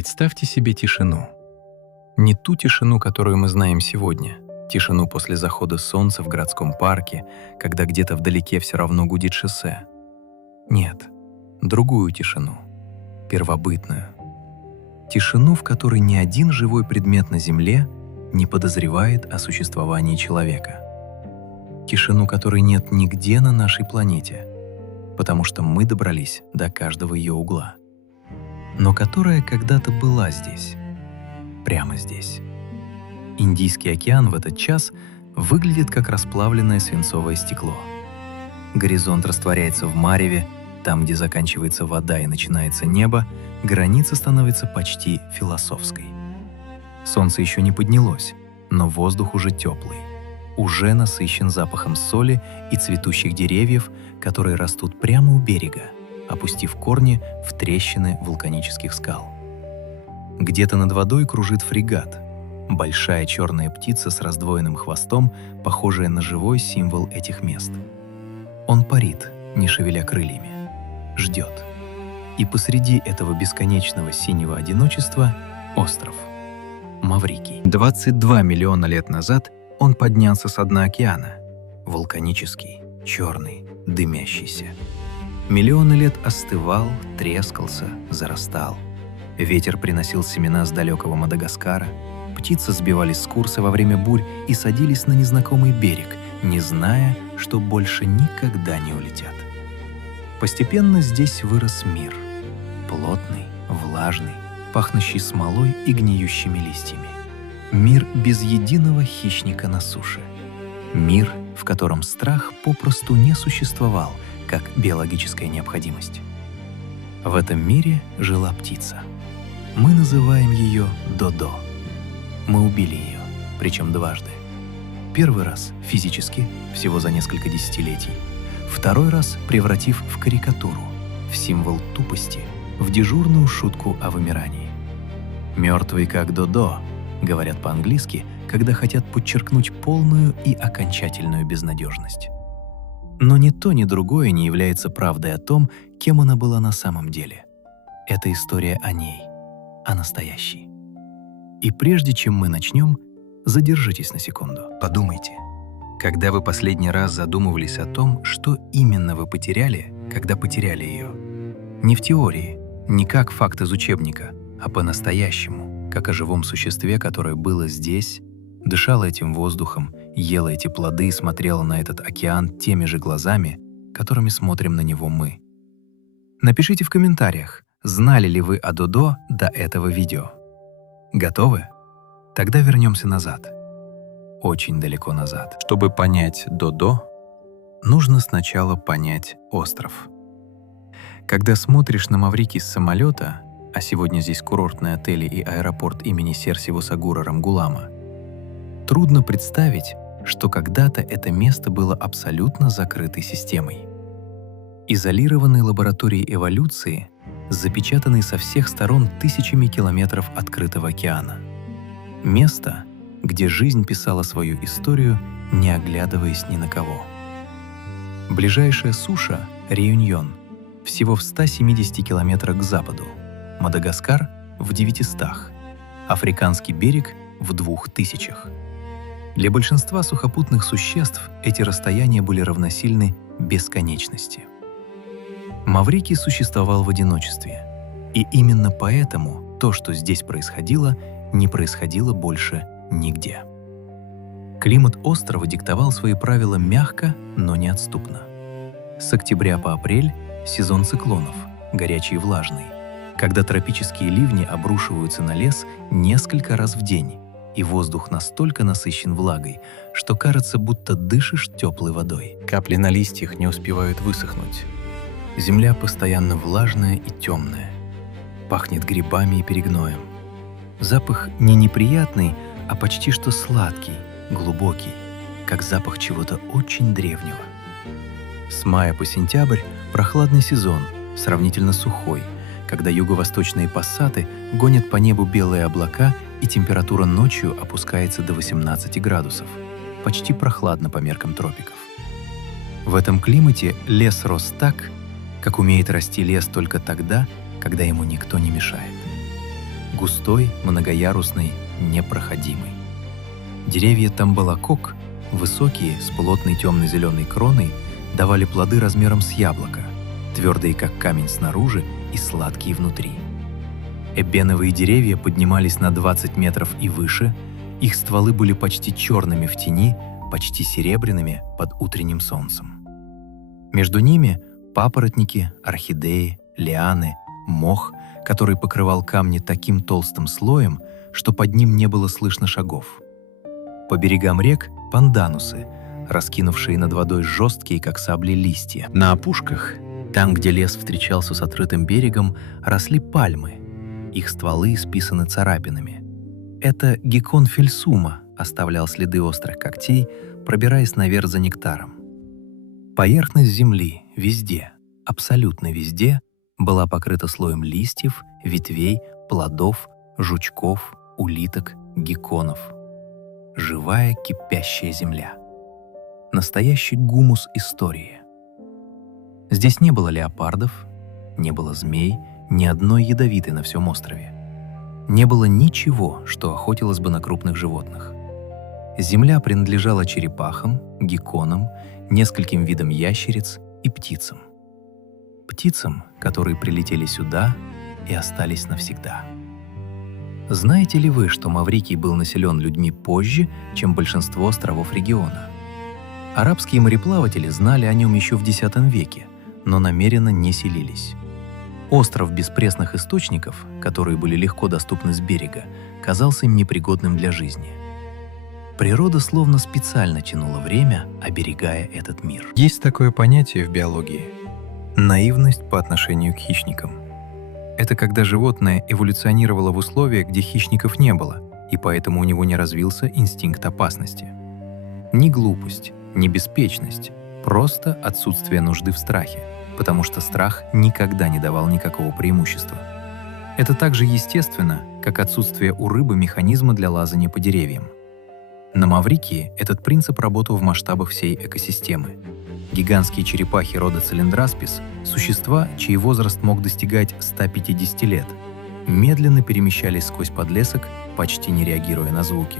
Представьте себе тишину. Не ту тишину, которую мы знаем сегодня. Тишину после захода солнца в городском парке, когда где-то вдалеке все равно гудит шоссе. Нет, другую тишину, первобытную. Тишину, в которой ни один живой предмет на Земле не подозревает о существовании человека. Тишину, которой нет нигде на нашей планете, потому что мы добрались до каждого ее угла. Но которая когда-то была здесь, прямо здесь. Индийский океан в этот час выглядит как расплавленное свинцовое стекло. Горизонт растворяется в мареве, там, где заканчивается вода и начинается небо, граница становится почти философской. Солнце еще не поднялось, но воздух уже теплый, уже насыщен запахом соли и цветущих деревьев, которые растут прямо у берега, опустив корни в трещины вулканических скал. Где-то над водой кружит фрегат, большая черная птица с раздвоенным хвостом, похожая на живой символ этих мест. Он парит, не шевеля крыльями, ждет. И посреди этого бесконечного синего одиночества — остров Маврикий. 22 миллиона лет назад он поднялся со дна океана, вулканический, черный, дымящийся. Миллионы лет остывал, трескался, зарастал. Ветер приносил семена с далекого Мадагаскара, птицы сбивались с курса во время бурь и садились на незнакомый берег, не зная, что больше никогда не улетят. Постепенно здесь вырос мир. Плотный, влажный, пахнущий смолой и гниющими листьями. Мир без единого хищника на суше. Мир, в котором страх попросту не существовал, как биологическая необходимость. В этом мире жила птица. Мы называем ее Додо. Мы убили ее, причем дважды. Первый раз физически, всего за несколько десятилетий. Второй раз превратив в карикатуру, в символ тупости, в дежурную шутку о вымирании. «Мертвый как Додо», говорят по-английски, когда хотят подчеркнуть полную и окончательную безнадежность. Но ни то, ни другое не является правдой о том, кем она была на самом деле. Это история о ней, о настоящей. И прежде чем мы начнем, задержитесь на секунду. Подумайте, когда вы последний раз задумывались о том, что именно вы потеряли, когда потеряли ее? Не в теории, не как факт из учебника, а по-настоящему, как о живом существе, которое было здесь, дышало этим воздухом, ела эти плоды и смотрела на этот океан теми же глазами, которыми смотрим на него мы. Напишите в комментариях, знали ли вы о Додо до этого видео. Готовы? Тогда вернемся назад. Очень далеко назад. Чтобы понять Додо, нужно сначала понять остров. Когда смотришь на Маврикий с самолета, а сегодня здесь курортные отели и аэропорт имени Серсио Сагура Рамгулама, трудно представить, что когда-то это место было абсолютно закрытой системой. Изолированной лабораторией эволюции, запечатанной со всех сторон тысячами километров открытого океана. Место, где жизнь писала свою историю, не оглядываясь ни на кого. Ближайшая суша — Реюньон, всего в 170 километрах к западу, Мадагаскар — в 900, Африканский берег — в 2000. Для большинства сухопутных существ эти расстояния были равносильны бесконечности. Маврикий существовал в одиночестве, и именно поэтому то, что здесь происходило, не происходило больше нигде. Климат острова диктовал свои правила мягко, но неотступно. С октября по апрель — сезон циклонов, горячий и влажный, когда тропические ливни обрушиваются на лес несколько раз в день, и воздух настолько насыщен влагой, что кажется, будто дышишь теплой водой. Капли на листьях не успевают высохнуть. Земля постоянно влажная и темная. Пахнет грибами и перегноем. Запах не неприятный, а почти что сладкий, глубокий, как запах чего-то очень древнего. С мая по сентябрь прохладный сезон, сравнительно сухой, когда юго-восточные пассаты гонят по небу белые облака и температура ночью опускается до 18 градусов, почти прохладно по меркам тропиков. В этом климате лес рос так, как умеет расти лес только тогда, когда ему никто не мешает. густой, многоярусный, непроходимый. Деревья тамбалакок, высокие, с плотной темно-зеленой кроной, давали плоды размером с яблоко, твердые как камень снаружи и сладкие внутри. Эбеновые деревья поднимались на 20 метров и выше, их стволы были почти черными в тени, почти серебряными под утренним солнцем. Между ними папоротники, орхидеи, лианы, мох, который покрывал камни таким толстым слоем, что под ним не было слышно шагов. По берегам рек — панданусы, раскинувшие над водой жесткие, как сабли, листья. На опушках, там, где лес встречался с открытым берегом, росли пальмы. Их стволы исписаны царапинами. Это геккон фельсума оставлял следы острых когтей, пробираясь наверх за нектаром. Поверхность земли везде, абсолютно везде, была покрыта слоем листьев, ветвей, плодов, жучков, улиток, гекконов. Живая кипящая земля. Настоящий гумус истории. Здесь не было леопардов, не было змей, ни одной ядовитой на всем острове. Не было ничего, что охотилось бы на крупных животных. Земля принадлежала черепахам, гекконам, нескольким видам ящериц и птицам. Птицам, которые прилетели сюда и остались навсегда. Знаете ли вы, что Маврикий был населен людьми позже, чем большинство островов региона? Арабские мореплаватели знали о нем еще в X веке, но намеренно не селились. Остров без пресных источников, которые были легко доступны с берега, казался им непригодным для жизни. Природа словно специально тянула время, оберегая этот мир. Есть такое понятие в биологии — наивность по отношению к хищникам. Это когда животное эволюционировало в условиях, где хищников не было, и поэтому у него не развился инстинкт опасности. Ни глупость, ни беспечность, просто отсутствие нужды в страхе, потому что страх никогда не давал никакого преимущества. Это так же естественно, как отсутствие у рыбы механизма для лазания по деревьям. На Маврикии этот принцип работал в масштабах всей экосистемы. Гигантские черепахи рода Цилиндроспис — существа, чей возраст мог достигать 150 лет, медленно перемещались сквозь подлесок, почти не реагируя на звуки.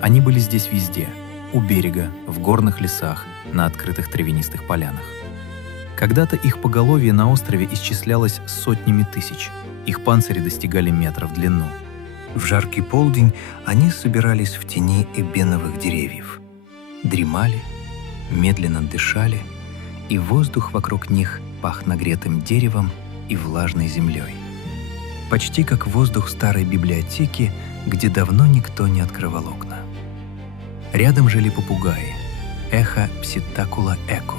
Они были здесь везде — у берега, в горных лесах, на открытых травянистых полянах. Когда-то их поголовье на острове исчислялось сотнями тысяч, их панцири достигали метров в длину. В жаркий полдень они собирались в тени эбеновых деревьев, дремали, медленно дышали, и воздух вокруг них пах нагретым деревом и влажной землей. Почти как воздух старой библиотеки, где давно никто не открывал окна. Рядом жили попугаи, эхо пситтакула эко,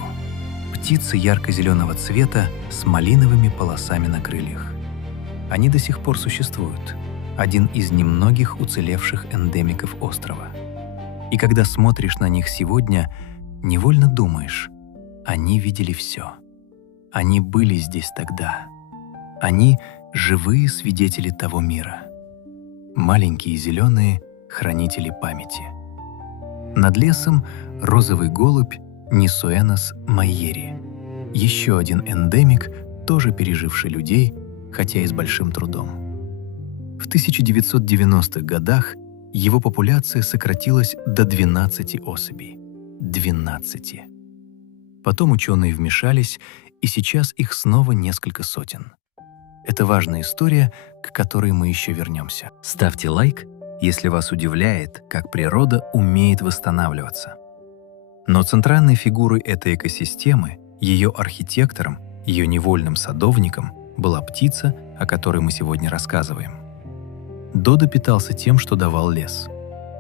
птицы ярко-зеленого цвета с малиновыми полосами на крыльях. Они до сих пор существуют, один из немногих уцелевших эндемиков острова. И когда смотришь на них сегодня, невольно думаешь, они видели все. Они были здесь тогда. Они — живые свидетели того мира. Маленькие зеленые хранители памяти. Над лесом розовый голубь Нисуэнос майери. Еще один эндемик, тоже переживший людей, хотя и с большим трудом. В 1990-х годах его популяция сократилась до 12 особей. 12. Потом ученые вмешались, и сейчас их снова несколько сотен. Это важная история, к которой мы еще вернемся. Ставьте лайк, если вас удивляет, как природа умеет восстанавливаться. Но центральной фигурой этой экосистемы, ее архитектором, ее невольным садовником была птица, о которой мы сегодня рассказываем. Додо питался тем, что давал лес.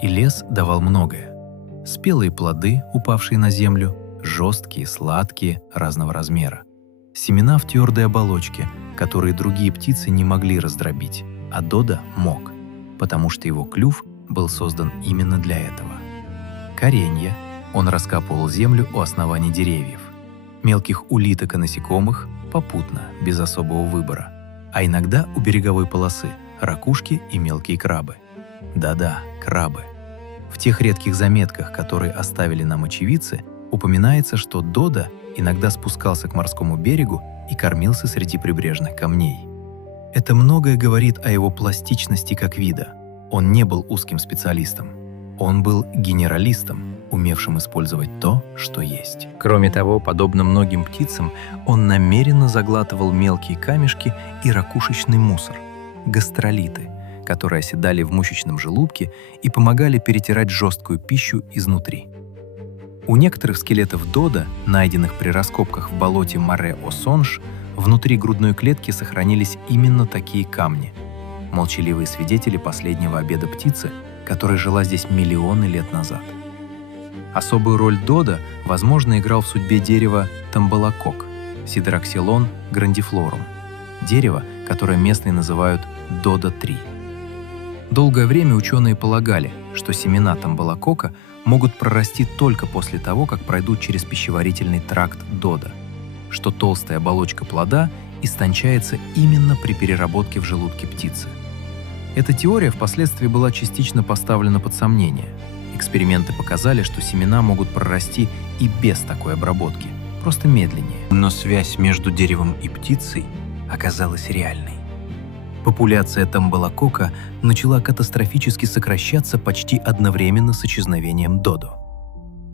И лес давал многое. Спелые плоды, упавшие на землю, жесткие, сладкие, разного размера. Семена в твердой оболочке, которые другие птицы не могли раздробить, а Додо мог, потому что его клюв был создан именно для этого. Коренья, он раскапывал землю у оснований деревьев. Мелких улиток и насекомых попутно, без особого выбора. А иногда у береговой полосы ракушки и мелкие крабы. Да-да, крабы. В тех редких заметках, которые оставили нам очевидцы, упоминается, что Додо иногда спускался к морскому берегу и кормился среди прибрежных камней. Это многое говорит о его пластичности как вида. Он не был узким специалистом. Он был генералистом, умевшим использовать то, что есть. Кроме того, подобно многим птицам, он намеренно заглатывал мелкие камешки и ракушечный мусор – гастролиты, которые оседали в мышечном желудке и помогали перетирать жесткую пищу изнутри. У некоторых скелетов додо, найденных при раскопках в болоте Маре-о-Сонж, внутри грудной клетки сохранились именно такие камни – молчаливые свидетели последнего обеда птицы, которая жила здесь миллионы лет назад. Особую роль додо, возможно, играл в судьбе дерева тамбалакок – Сидероксилон грандифлорум, дерево, которое местные называют додо-3. Долгое время ученые полагали, что семена тамбалакока могут прорасти только после того, как пройдут через пищеварительный тракт додо, что толстая оболочка плода истончается именно при переработке в желудке птицы. Эта теория впоследствии была частично поставлена под сомнение. Эксперименты показали, что семена могут прорасти и без такой обработки, просто медленнее. Но связь между деревом и птицей оказалась реальной. Популяция тамбалакока начала катастрофически сокращаться почти одновременно с исчезновением додо.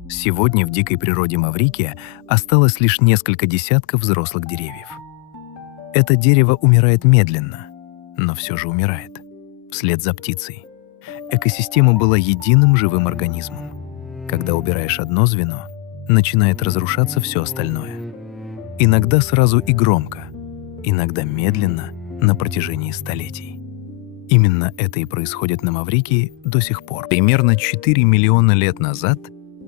Сегодня в дикой природе Маврикия осталось лишь несколько десятков взрослых деревьев. Это дерево умирает медленно, но все же умирает, вслед за птицей. Экосистема была единым живым организмом. Когда убираешь одно звено, начинает разрушаться все остальное. Иногда сразу и громко, иногда медленно, на протяжении столетий. Именно это и происходит на Маврикии до сих пор. Примерно 4 миллиона лет назад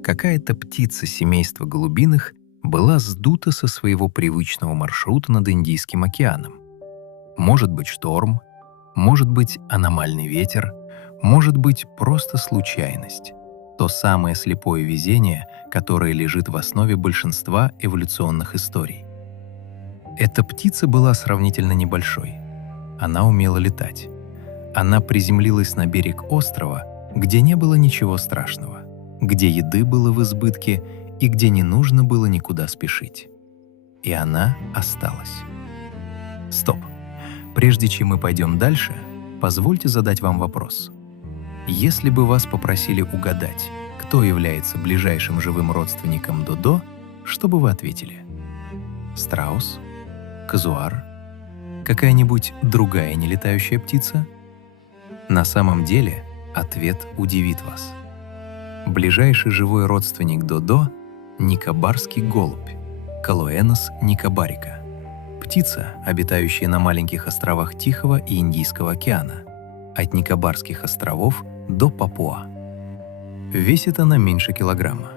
какая-то птица семейства голубиных была сдута со своего привычного маршрута над Индийским океаном. Может быть шторм, может быть аномальный ветер, может быть просто случайность. То самое слепое везение, которое лежит в основе большинства эволюционных историй. Эта птица была сравнительно небольшой. Она умела летать. Она приземлилась на берег острова, где не было ничего страшного, где еды было в избытке и где не нужно было никуда спешить. И она осталась. Стоп. Прежде чем мы пойдем дальше, позвольте задать вам вопрос. Если бы вас попросили угадать, кто является ближайшим живым родственником додо, что бы вы ответили? Страус? Казуар? Какая-нибудь другая нелетающая птица? На самом деле ответ удивит вас. Ближайший живой родственник додо – никобарский голубь, Калоэнос никобарика. Птица, обитающая на маленьких островах Тихого и Индийского океана, от Никобарских островов до Папуа. Весит она меньше килограмма.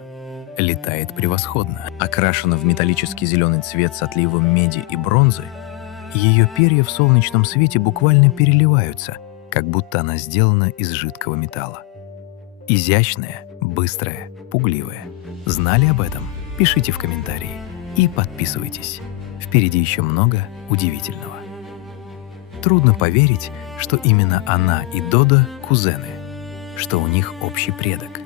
Летает превосходно. Окрашена в металлический зеленый цвет с отливом меди и бронзы, ее перья в солнечном свете буквально переливаются, как будто она сделана из жидкого металла. Изящная, быстрая, пугливая. Знали об этом? Пишите в комментарии и подписывайтесь. Впереди еще много удивительного. Трудно поверить, что именно она и додо – кузены, что у них общий предок.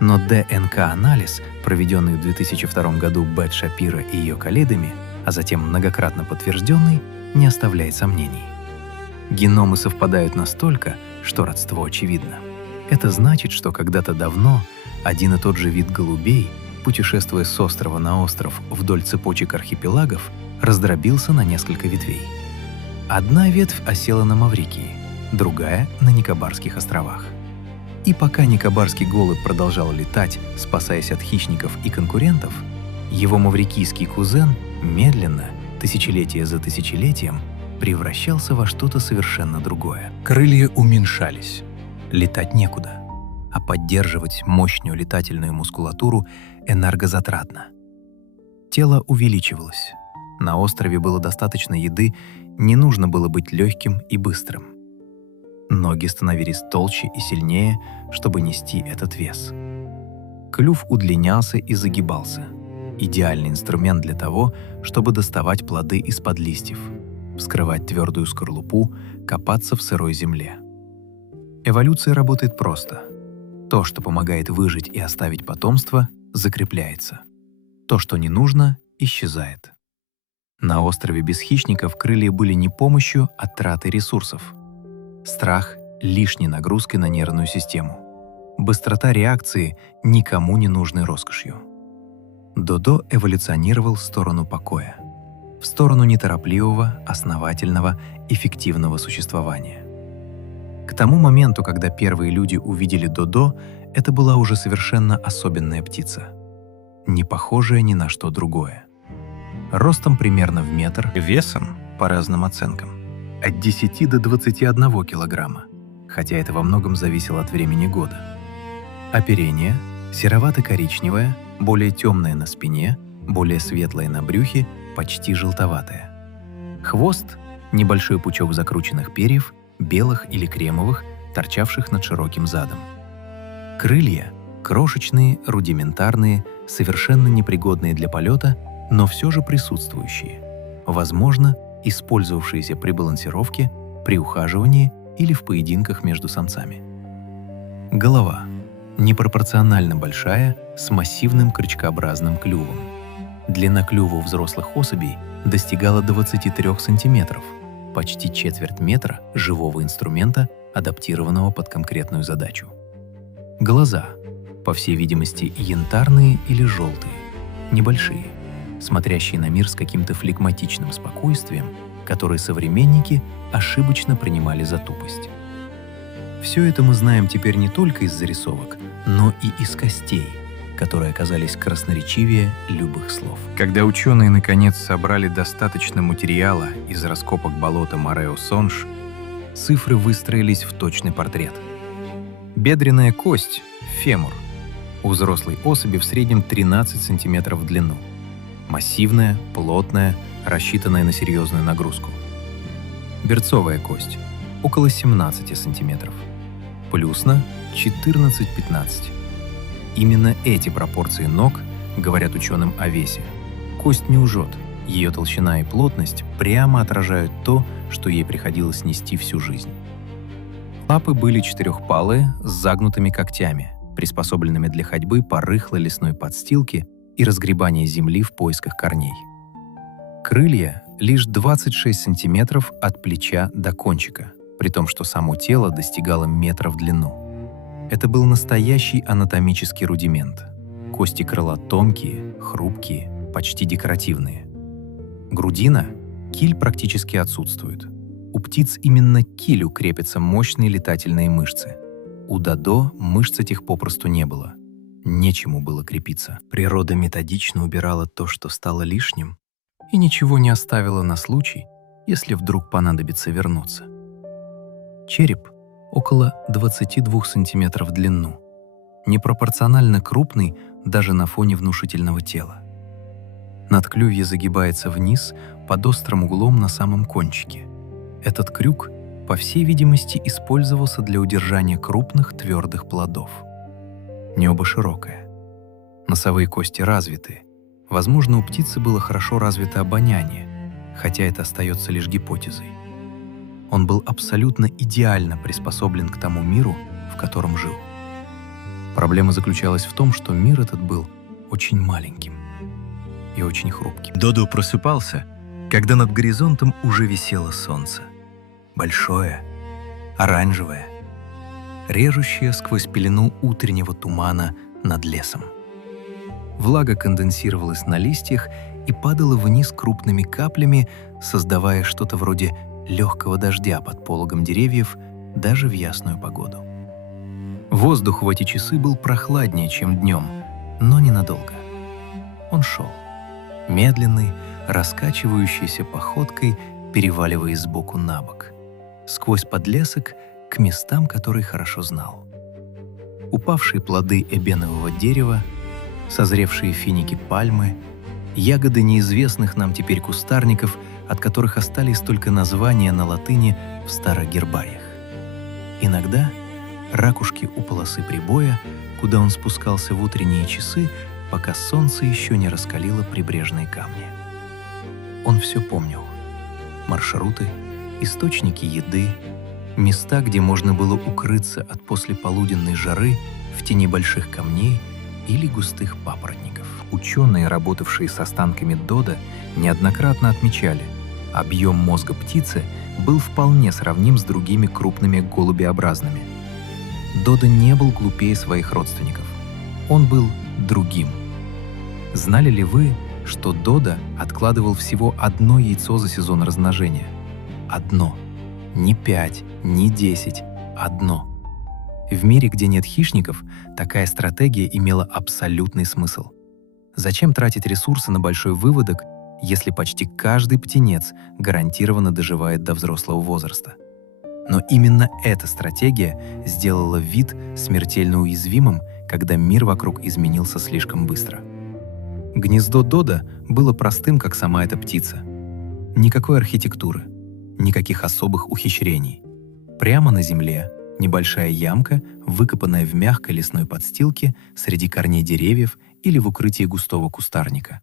Но ДНК-анализ, проведенный в 2002 году Бет Шапиро и ее коллегами, а затем многократно подтвержденный, не оставляет сомнений. Геномы совпадают настолько, что родство очевидно. Это значит, что когда-то давно один и тот же вид голубей, путешествуя с острова на остров вдоль цепочек архипелагов, раздробился на несколько ветвей. Одна ветвь осела на Маврикии, другая — на Никобарских островах. И пока никобарский голубь продолжал летать, спасаясь от хищников и конкурентов, его маврикийский кузен медленно, тысячелетие за тысячелетием, превращался во что-то совершенно другое. Крылья уменьшались, летать некуда, а поддерживать мощную летательную мускулатуру энергозатратно. Тело увеличивалось. На острове было достаточно еды, не нужно было быть легким и быстрым. Ноги становились толще и сильнее, чтобы нести этот вес. Клюв удлинялся и загибался. Идеальный инструмент для того, чтобы доставать плоды из-под листьев, вскрывать твердую скорлупу, копаться в сырой земле. Эволюция работает просто. То, что помогает выжить и оставить потомство, закрепляется. То, что не нужно, исчезает. На острове без хищников крылья были не помощью, а тратой ресурсов. Страх — лишней нагрузкой на нервную систему. Быстрота реакции — никому не нужной роскошью. Додо эволюционировал в сторону покоя, в сторону неторопливого, основательного, эффективного существования. К тому моменту, когда первые люди увидели Додо, это была уже совершенно особенная птица, не похожая ни на что другое. Ростом примерно в метр, весом, по разным оценкам, от 10 до 21 килограмма, хотя это во многом зависело от времени года. Оперение — серовато-коричневое, более темное на спине, более светлое на брюхе, почти желтоватое. Хвост — небольшой пучок закрученных перьев, белых или кремовых, торчавших над широким задом. Крылья — крошечные, рудиментарные, совершенно непригодные для полета, но все же присутствующие, возможно, использовавшиеся при балансировке, при ухаживании или в поединках между самцами. Голова — непропорционально большая, с массивным крючкообразным клювом. Длина клюва у взрослых особей достигала 23 сантиметров, почти четверть метра живого инструмента, адаптированного под конкретную задачу. Глаза, по всей видимости, янтарные или желтые, небольшие, смотрящие на мир с каким-то флегматичным спокойствием, которое современники ошибочно принимали за тупость. Все это мы знаем теперь не только из зарисовок, но и из костей, которые оказались красноречивее любых слов. Когда ученые наконец собрали достаточно материала из раскопок болота Морео-Сонж, цифры выстроились в точный портрет. Бедренная кость, фемур, у взрослой особи в среднем 13 см в длину. Массивная, плотная, рассчитанная на серьезную нагрузку. Берцовая кость – около 17 см. Плюсна – 14-15. Именно эти пропорции ног говорят ученым о весе. Кость не лжет, ее толщина и плотность прямо отражают то, что ей приходилось нести всю жизнь. Лапы были четырехпалые, с загнутыми когтями, приспособленными для ходьбы по рыхлой лесной подстилке и разгребания земли в поисках корней. Крылья — лишь 26 сантиметров от плеча до кончика, при том, что само тело достигало метра в длину. Это был настоящий анатомический рудимент. Кости крыла тонкие, хрупкие, почти декоративные. Грудина — киль практически отсутствует. У птиц именно к килю крепятся мощные летательные мышцы. У Додо мышц этих попросту не было. Нечему было крепиться. Природа методично убирала то, что стало лишним, и ничего не оставила на случай, если вдруг понадобится вернуться. Череп около 22 сантиметров в длину, непропорционально крупный даже на фоне внушительного тела. Надклювье загибается вниз под острым углом на самом кончике. Этот крюк, по всей видимости, использовался для удержания крупных твердых плодов. Небо широкое. Носовые кости развиты. Возможно, у птицы было хорошо развито обоняние, хотя это остается лишь гипотезой. Он был абсолютно идеально приспособлен к тому миру, в котором жил. Проблема заключалась в том, что мир этот был очень маленьким и очень хрупким. Додо просыпался, когда над горизонтом уже висело солнце. Большое, оранжевое, режущее сквозь пелену утреннего тумана над лесом. Влага конденсировалась на листьях и падала вниз крупными каплями, создавая что-то вроде легкого дождя под пологом деревьев даже в ясную погоду. Воздух в эти часы был прохладнее, чем днем, но ненадолго. Он шел, медленной, раскачивающейся походкой, переваливаясь сбоку на бок, сквозь подлесок к местам, которые хорошо знал. Упавшие плоды эбенового дерева, созревшие финики пальмы, ягоды неизвестных нам теперь кустарников, от которых остались только названия на латыни в старых гербариях. Иногда ракушки у полосы прибоя, куда он спускался в утренние часы, пока солнце еще не раскалило прибрежные камни. Он все помнил. Маршруты, источники еды, места, где можно было укрыться от послеполуденной жары в тени больших камней, или густых папоротников. Ученые, работавшие с останками додо, неоднократно отмечали, объем мозга птицы был вполне сравним с другими крупными голубеобразными. Додо не был глупее своих родственников. Он был другим. Знали ли вы, что додо откладывал всего одно яйцо за сезон размножения? Одно. Не 5, не 10. Одно. В мире, где нет хищников, такая стратегия имела абсолютный смысл. Зачем тратить ресурсы на большой выводок, если почти каждый птенец гарантированно доживает до взрослого возраста? Но именно эта стратегия сделала вид смертельно уязвимым, когда мир вокруг изменился слишком быстро. Гнездо додо было простым, как сама эта птица. Никакой архитектуры, никаких особых ухищрений. Прямо на земле небольшая ямка, выкопанная в мягкой лесной подстилке среди корней деревьев или в укрытии густого кустарника.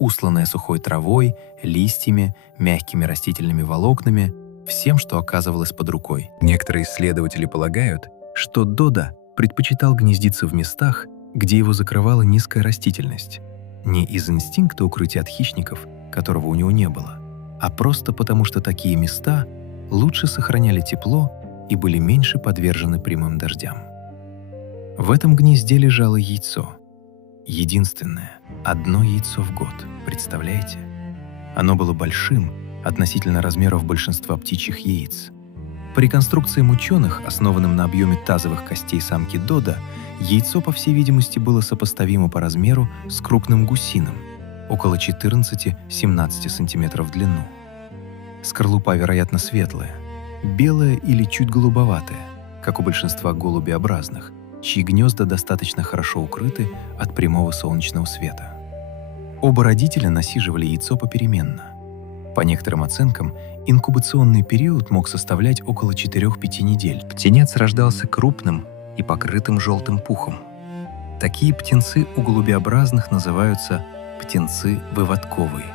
Усланная сухой травой, листьями, мягкими растительными волокнами, всем, что оказывалось под рукой. Некоторые исследователи полагают, что додо предпочитал гнездиться в местах, где его закрывала низкая растительность, не из инстинкта укрытия от хищников, которого у него не было, а просто потому, что такие места лучше сохраняли тепло и были меньше подвержены прямым дождям. В этом гнезде лежало яйцо. Единственное, одно яйцо в год, представляете? Оно было большим относительно размеров большинства птичьих яиц. По реконструкциям ученых, основанным на объеме тазовых костей самки додо, яйцо, по всей видимости, было сопоставимо по размеру с крупным гусиным, около 14-17 см в длину. Скорлупа, вероятно, светлая, белая или чуть голубоватая, как у большинства голубеобразных, чьи гнезда достаточно хорошо укрыты от прямого солнечного света. Оба родителя насиживали яйцо попеременно. По некоторым оценкам, инкубационный период мог составлять около 4-5 недель. Птенец рождался крупным и покрытым желтым пухом. Такие птенцы у голубеобразных называются птенцы выводковые.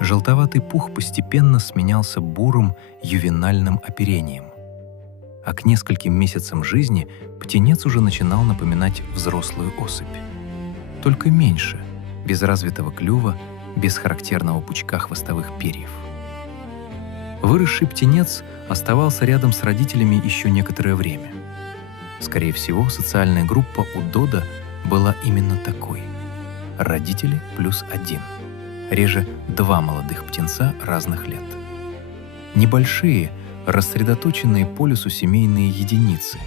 Желтоватый пух постепенно сменялся бурым ювенальным оперением. А к нескольким месяцам жизни птенец уже начинал напоминать взрослую особь. Только меньше, без развитого клюва, без характерного пучка хвостовых перьев. Выросший птенец оставался рядом с родителями еще некоторое время. Скорее всего, социальная группа у додо была именно такой. Родители плюс один. Реже 2 молодых птенца разных лет. Небольшие, рассредоточенные по лесу семейные единицы,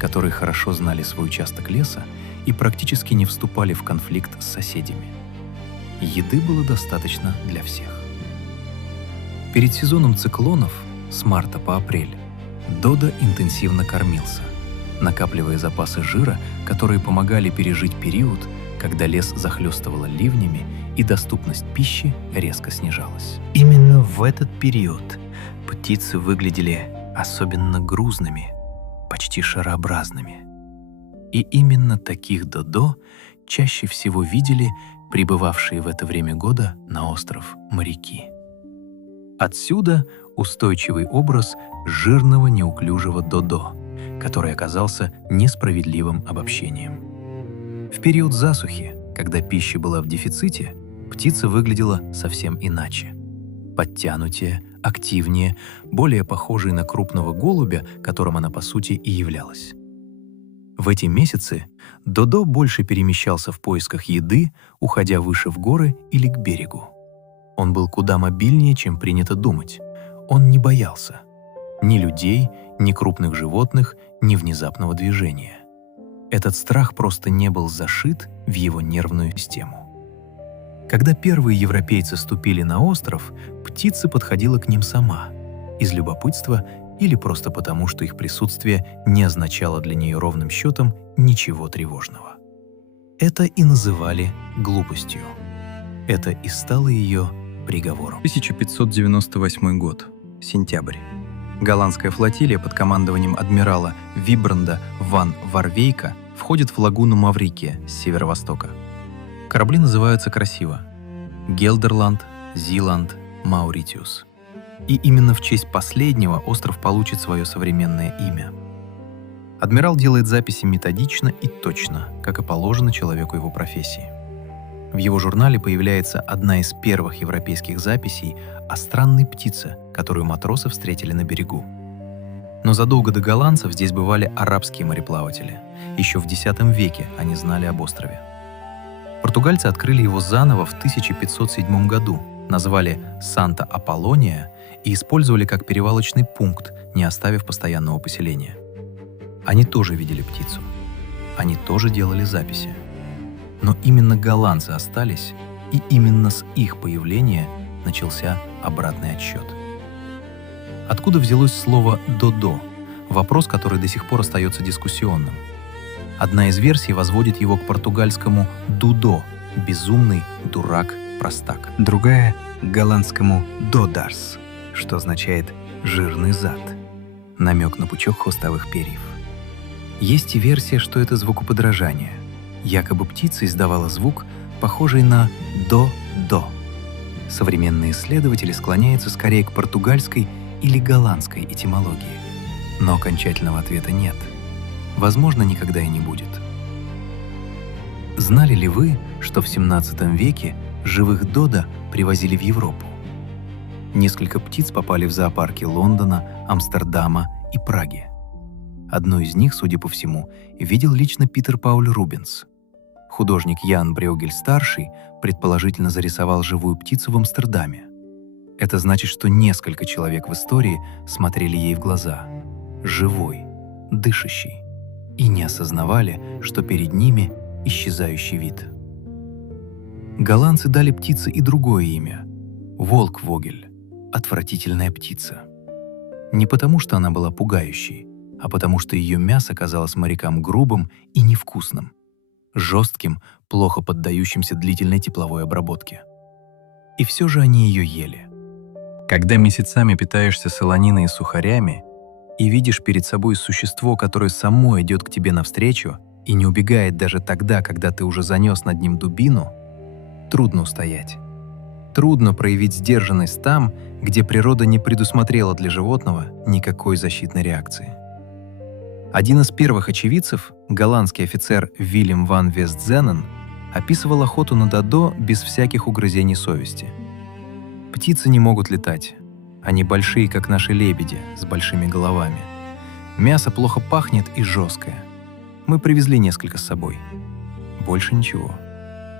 которые хорошо знали свой участок леса и практически не вступали в конфликт с соседями. Еды было достаточно для всех. Перед сезоном циклонов, с марта по апрель, додо интенсивно кормился, накапливая запасы жира, которые помогали пережить период, когда лес захлестывало ливнями и доступность пищи резко снижалась. Именно в этот период птицы выглядели особенно грузными, почти шарообразными. И именно таких додо чаще всего видели прибывавшие в это время года на остров моряки. Отсюда устойчивый образ жирного неуклюжего додо, который оказался несправедливым обобщением. В период засухи, когда пища была в дефиците, птица выглядела совсем иначе. Подтянутее, активнее, более похожей на крупного голубя, которым она по сути и являлась. В эти месяцы додо больше перемещался в поисках еды, уходя выше в горы или к берегу. Он был куда мобильнее, чем принято думать. Он не боялся ни людей, ни крупных животных, ни внезапного движения. Этот страх просто не был зашит в его нервную систему. Когда первые европейцы ступили на остров, птица подходила к ним сама, из любопытства или просто потому, что их присутствие не означало для нее ровным счетом ничего тревожного. Это и называли глупостью. Это и стало ее приговором. 1598 год. Сентябрь. Голландская флотилия под командованием адмирала Вибранда ван Варвейка входит в лагуну Маврикия с северо-востока. Корабли называются красиво Гелдерланд, Зиланд, Мауритиус. И именно в честь последнего остров получит свое современное имя. Адмирал делает записи методично и точно, как и положено человеку его профессии. В его журнале появляется одна из первых европейских записей о странной птице, которую матросы встретили на берегу. Но задолго до голландцев здесь бывали арабские мореплаватели. Еще в X веке они знали об острове. Португальцы открыли его заново в 1507 году, назвали Санта-Аполлония и использовали как перевалочный пункт, не оставив постоянного поселения. Они тоже видели птицу. Они тоже делали записи. Но именно голландцы остались, и именно с их появления начался обратный отсчет. Откуда взялось слово «додо»? Вопрос, который до сих пор остается дискуссионным. Одна из версий возводит его к португальскому «дудо» — безумный, дурак, простак. Другая — к голландскому «додарс», что означает «жирный зад», намек на пучок хвостовых перьев. Есть и версия, что это звукоподражание. Якобы птица издавала звук, похожий на «до-до». Современные исследователи склоняются скорее к португальской или голландской этимологии. Но окончательного ответа нет. Возможно, никогда и не будет. Знали ли вы, что в XVII веке живых додо привозили в Европу? Несколько птиц попали в зоопарки Лондона, Амстердама и Праги. Одну из них, судя по всему, видел лично Питер Пауль Рубенс. Художник Ян Брюгель-старший предположительно зарисовал живую птицу в Амстердаме. Это значит, что несколько человек в истории смотрели ей в глаза, живой, дышащий, и не осознавали, что перед ними исчезающий вид. Голландцы дали птице и другое имя — волквогель, отвратительная птица. Не потому, что она была пугающей, а потому, что ее мясо казалось морякам грубым и невкусным, жестким, плохо поддающимся длительной тепловой обработке. И все же они ее ели. Когда месяцами питаешься солониной и сухарями и видишь перед собой существо, которое само идет к тебе навстречу и не убегает даже тогда, когда ты уже занес над ним дубину, трудно устоять. Трудно проявить сдержанность там, где природа не предусмотрела для животного никакой защитной реакции. Один из первых очевидцев, голландский офицер Вильям ван Вестзенен, описывал охоту на додо без всяких угрызений совести. Птицы не могут летать. Они большие, как наши лебеди, с большими головами. Мясо плохо пахнет и жесткое. Мы привезли несколько с собой. Больше ничего.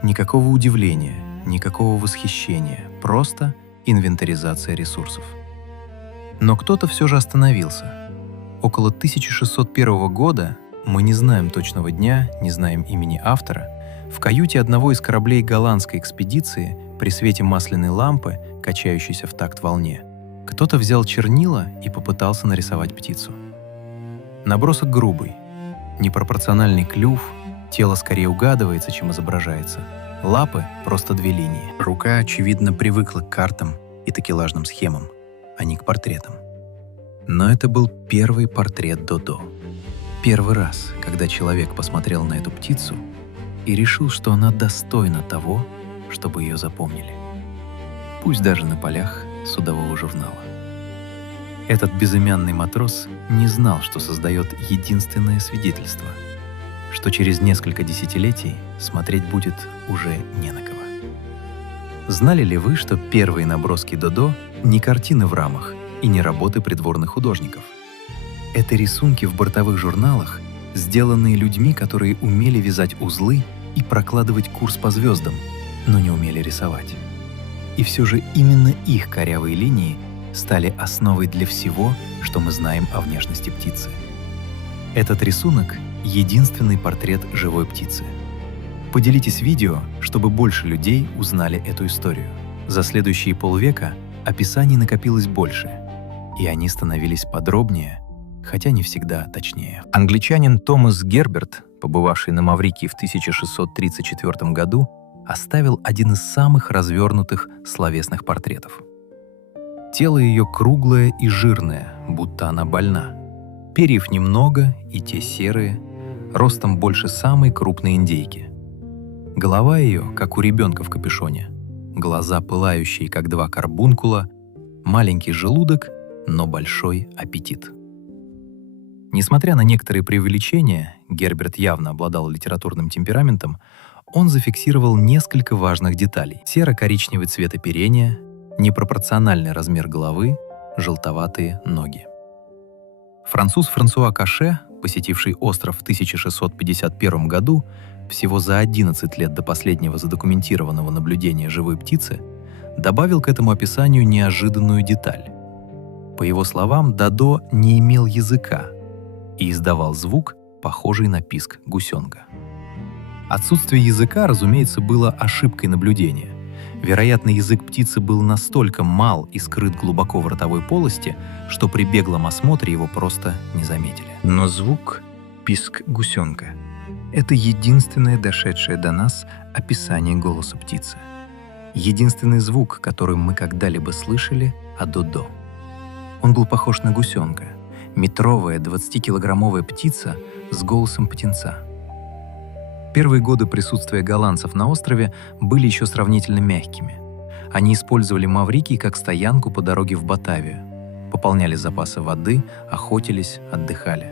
Никакого удивления, никакого восхищения, просто инвентаризация ресурсов. Но кто-то все же остановился. Около 1601 года, мы не знаем точного дня, не знаем имени автора, в каюте одного из кораблей голландской экспедиции при свете масляной лампы, качающейся в такт волне, кто-то взял чернила и попытался нарисовать птицу. Набросок грубый, непропорциональный клюв, тело скорее угадывается, чем изображается, лапы — просто две линии. Рука, очевидно, привыкла к картам и такелажным схемам, а не к портретам. Но это был первый портрет Додо. Первый раз, когда человек посмотрел на эту птицу и решил, что она достойна того, чтобы ее запомнили. Пусть даже на полях судового журнала. Этот безымянный матрос не знал, что создает единственное свидетельство, что через несколько десятилетий смотреть будет уже не на кого. Знали ли вы, что первые наброски Додо не картины в рамах и не работы придворных художников? Это рисунки в бортовых журналах, сделанные людьми, которые умели вязать узлы и прокладывать курс по звездам, но не умели рисовать. И все же именно их корявые линии стали основой для всего, что мы знаем о внешности птицы. Этот рисунок — единственный портрет живой птицы. Поделитесь видео, чтобы больше людей узнали эту историю. За следующие полвека описаний накопилось больше, и они становились подробнее, хотя не всегда точнее. Англичанин Томас Герберт, побывавший на Маврикии в 1634 году, оставил один из самых развернутых словесных портретов. Тело ее круглое и жирное, будто она больна. Перьев немного, и те серые, ростом больше самой крупной индейки. Голова ее, как у ребенка в капюшоне, глаза пылающие, как два карбункула, маленький желудок, но большой аппетит. Несмотря на некоторые преувеличения, Герберт явно обладал литературным темпераментом, он зафиксировал несколько важных деталей: серо-коричневый цвет оперения, непропорциональный размер головы, желтоватые ноги. Француз Франсуа Каше, посетивший остров в 1651 году, всего за 11 лет до последнего задокументированного наблюдения живой птицы, добавил к этому описанию неожиданную деталь. По его словам, додо не имел языка и издавал звук, похожий на писк гусенка. Отсутствие языка, разумеется, было ошибкой наблюдения. Вероятно, язык птицы был настолько мал и скрыт глубоко в ротовой полости, что при беглом осмотре его просто не заметили. Но звук «писк гусенка» — это единственное дошедшее до нас описание голоса птицы. Единственный звук, который мы когда-либо слышали о додо. Он был похож на гусенка, метровая 20-килограммовая птица с голосом птенца. Первые годы присутствия голландцев на острове были еще сравнительно мягкими. Они использовали Маврикий как стоянку по дороге в Батавию, пополняли запасы воды, охотились, отдыхали.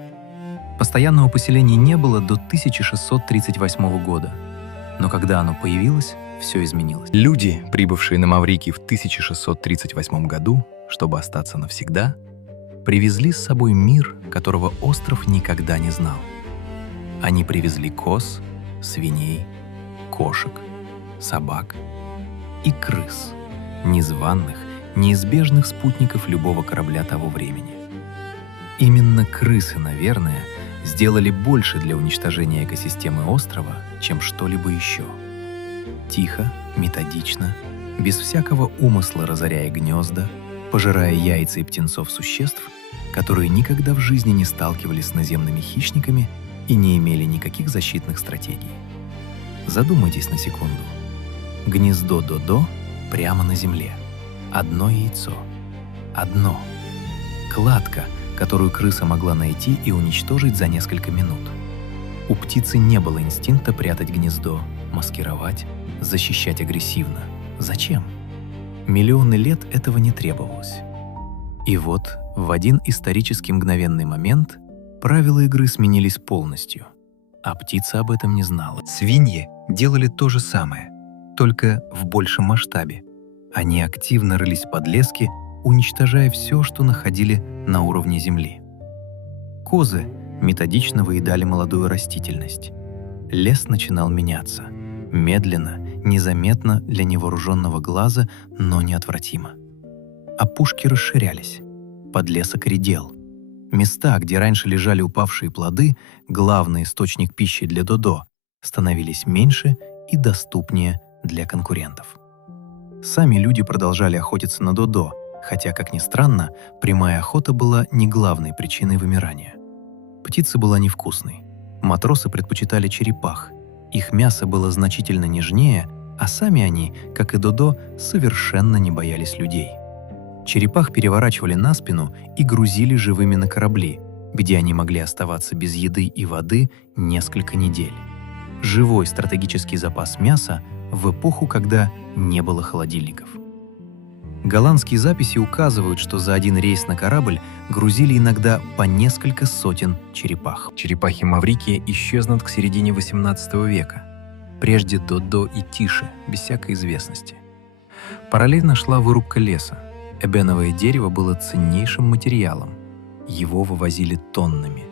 Постоянного поселения не было до 1638 года, но когда оно появилось, все изменилось. Люди, прибывшие на Маврикий в 1638 году, чтобы остаться навсегда, привезли с собой мир, которого остров никогда не знал. Они привезли коз, свиней, кошек, собак и крыс, незваных, неизбежных спутников любого корабля того времени. Именно крысы, наверное, сделали больше для уничтожения экосистемы острова, чем что-либо еще. Тихо, методично, без всякого умысла разоряя гнезда, пожирая яйца и птенцов существ, которые никогда в жизни не сталкивались с наземными хищниками и не имели никаких защитных стратегий. Задумайтесь на секунду. Гнездо додо прямо на земле. Одно яйцо. Одно. Кладка, которую крыса могла найти и уничтожить за несколько минут. У птицы не было инстинкта прятать гнездо, маскировать, защищать агрессивно. Зачем? Миллионы лет этого не требовалось. И вот в один исторический мгновенный момент правила игры сменились полностью, а птица об этом не знала. Свиньи делали то же самое, только в большем масштабе. Они активно рылись в подлеске, уничтожая все, что находили на уровне земли. Козы методично выедали молодую растительность. Лес начинал меняться. Медленно, незаметно для невооруженного глаза, но неотвратимо. Опушки расширялись. Подлесок редел. Места, где раньше лежали упавшие плоды, главный источник пищи для додо, становились меньше и доступнее для конкурентов. Сами люди продолжали охотиться на додо, хотя, как ни странно, прямая охота была не главной причиной вымирания. Птица была невкусной. Матросы предпочитали черепах. Их мясо было значительно нежнее, а сами они, как и додо, совершенно не боялись людей. Черепах переворачивали на спину и грузили живыми на корабли, где они могли оставаться без еды и воды несколько недель. Живой стратегический запас мяса в эпоху, когда не было холодильников. Голландские записи указывают, что за один рейс на корабль грузили иногда по несколько сотен черепах. Черепахи Маврикия исчезнут к середине XVIII века. Прежде додо и тише, без всякой известности. Параллельно шла вырубка леса. Эбеновое дерево было ценнейшим материалом. Его вывозили тоннами.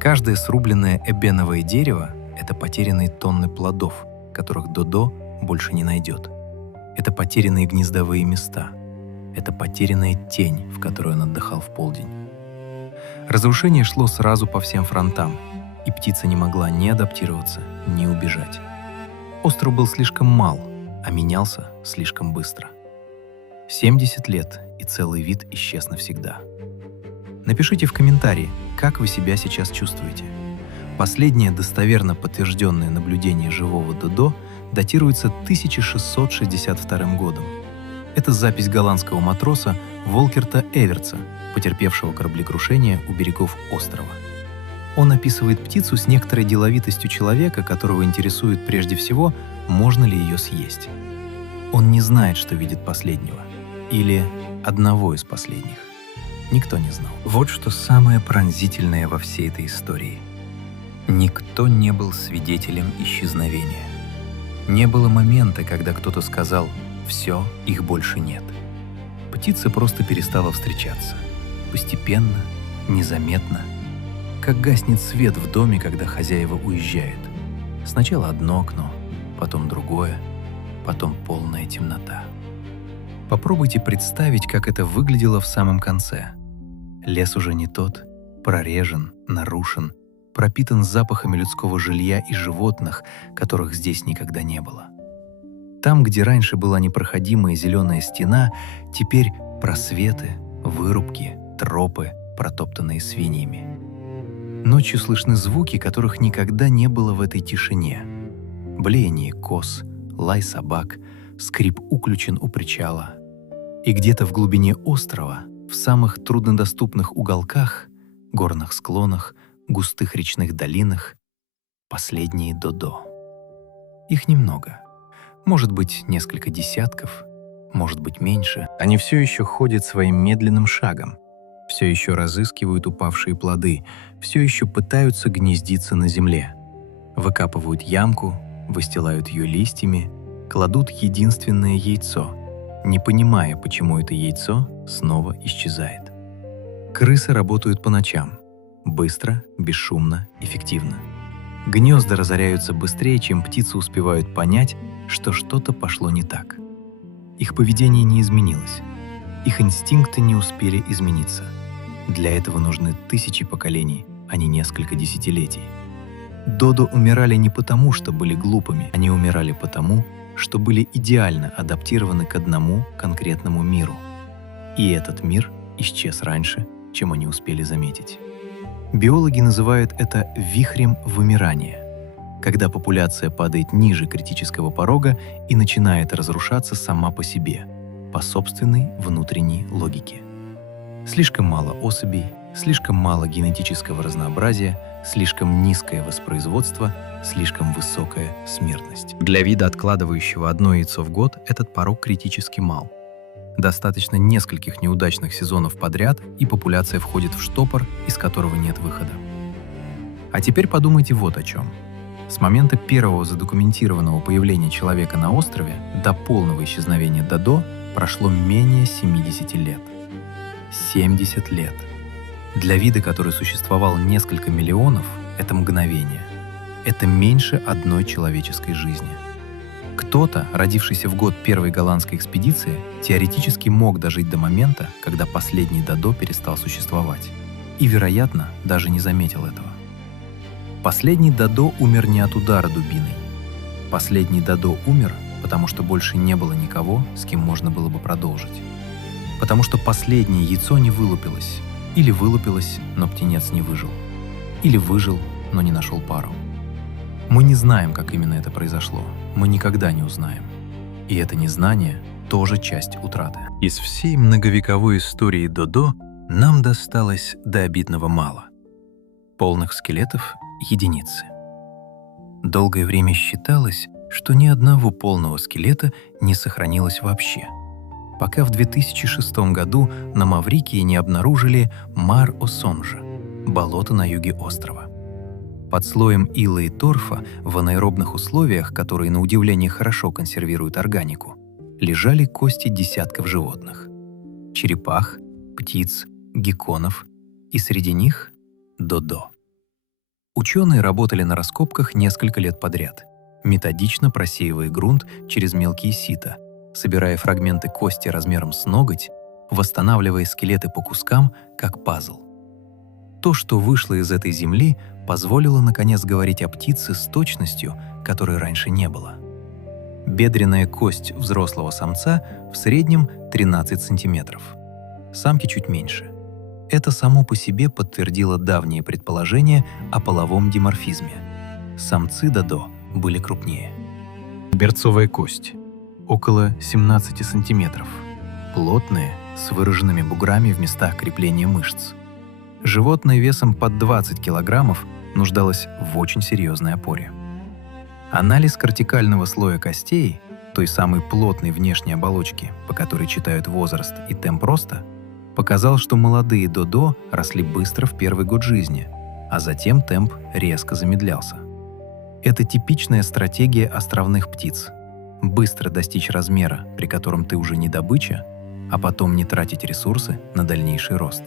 Каждое срубленное эбеновое дерево — это потерянные тонны плодов, которых додо больше не найдет. Это потерянные гнездовые места. Это потерянная тень, в которой он отдыхал в полдень. Разрушение шло сразу по всем фронтам, и птица не могла ни адаптироваться, ни убежать. Остров был слишком мал, а менялся слишком быстро. 70 лет, и целый вид исчез навсегда. Напишите в комментарии, как вы себя сейчас чувствуете. Последнее достоверно подтвержденное наблюдение живого додо датируется 1662 годом. Это запись голландского матроса Волкерта Эверца, потерпевшего кораблекрушение у берегов острова. Он описывает птицу с некоторой деловитостью человека, которого интересует прежде всего, можно ли ее съесть. Он не знает, что видит последнего, или одного из последних. Никто не знал. Вот что самое пронзительное во всей этой истории. Никто не был свидетелем исчезновения. Не было момента, когда кто-то сказал «все, их больше нет». Птица просто перестала встречаться. Постепенно, незаметно, как гаснет свет в доме, когда хозяева уезжают. Сначала одно окно, потом другое, потом полная темнота. Попробуйте представить, как это выглядело в самом конце. Лес уже не тот, прорежен, нарушен, пропитан запахами людского жилья и животных, которых здесь никогда не было. Там, где раньше была непроходимая зеленая стена, теперь просветы, вырубки, тропы, протоптанные свиньями. Ночью слышны звуки, которых никогда не было в этой тишине. Блеяние коз, лай собак, скрип уключен у причала. И где-то в глубине острова, в самых труднодоступных уголках, горных склонах, густых речных долинах, последние додо. Их немного. Может быть, несколько десятков, может быть, меньше. Они все еще ходят своим медленным шагом, все еще разыскивают упавшие плоды, все еще пытаются гнездиться на земле. Выкапывают ямку, выстилают ее листьями, кладут единственное яйцо, не понимая, почему это яйцо снова исчезает. Крысы работают по ночам. Быстро, бесшумно, эффективно. Гнезда разоряются быстрее, чем птицы успевают понять, что что-то пошло не так. Их поведение не изменилось. Их инстинкты не успели измениться. Для этого нужны тысячи поколений, а не несколько десятилетий. Додо умирали не потому, что были глупыми, они умирали потому, что были идеально адаптированы к одному конкретному миру. И этот мир исчез раньше, чем они успели заметить. Биологи называют это вихрем вымирания, когда популяция падает ниже критического порога и начинает разрушаться сама по себе, по собственной внутренней логике. Слишком мало особей, слишком мало генетического разнообразия, слишком низкое воспроизводство, слишком высокая смертность. Для вида, откладывающего одно яйцо в год, этот порог критически мал. Достаточно нескольких неудачных сезонов подряд, и популяция входит в штопор, из которого нет выхода. А теперь подумайте вот о чем. С момента первого задокументированного появления человека на острове до полного исчезновения додо прошло менее 70 лет. 70 лет. Для вида, который существовал несколько миллионов, это мгновение. Это меньше одной человеческой жизни. Кто-то, родившийся в год первой голландской экспедиции, теоретически мог дожить до момента, когда последний додо перестал существовать. И, вероятно, даже не заметил этого. Последний додо умер не от удара дубиной. Последний додо умер, потому что больше не было никого, с кем можно было бы продолжить. Потому что последнее яйцо не вылупилось. Или вылупилось, но птенец не выжил. Или выжил, но не нашел пару. Мы не знаем, как именно это произошло. Мы никогда не узнаем. И это незнание тоже часть утраты. Из всей многовековой истории додо нам досталось до обидного мало. Полных скелетов — единицы. Долгое время считалось, что ни одного полного скелета не сохранилось вообще, пока в 2006 году на Маврикии не обнаружили Мар-о-Сонжа — болото на юге острова. Под слоем ила и торфа в анаэробных условиях, которые на удивление хорошо консервируют органику, лежали кости десятков животных — черепах, птиц, гекконов, и среди них — додо. Ученые работали на раскопках несколько лет подряд, методично просеивая грунт через мелкие сито, собирая фрагменты кости размером с ноготь, восстанавливая скелеты по кускам, как пазл. То, что вышло из этой земли, позволило наконец говорить о птице с точностью, которой раньше не было. Бедренная кость взрослого самца в среднем 13 сантиметров. Самки чуть меньше. Это само по себе подтвердило давние предположения о половом диморфизме. Самцы додо были крупнее. Берцовая кость около 17 сантиметров. Плотная, с выраженными буграми в местах крепления мышц. Животное весом под 20 килограммов нуждалось в очень серьезной опоре. Анализ кортикального слоя костей, той самой плотной внешней оболочки, по которой читают возраст и темп роста, показал, что молодые додо росли быстро в первый год жизни, а затем темп резко замедлялся. Это типичная стратегия островных птиц – быстро достичь размера, при котором ты уже не добыча, а потом не тратить ресурсы на дальнейший рост.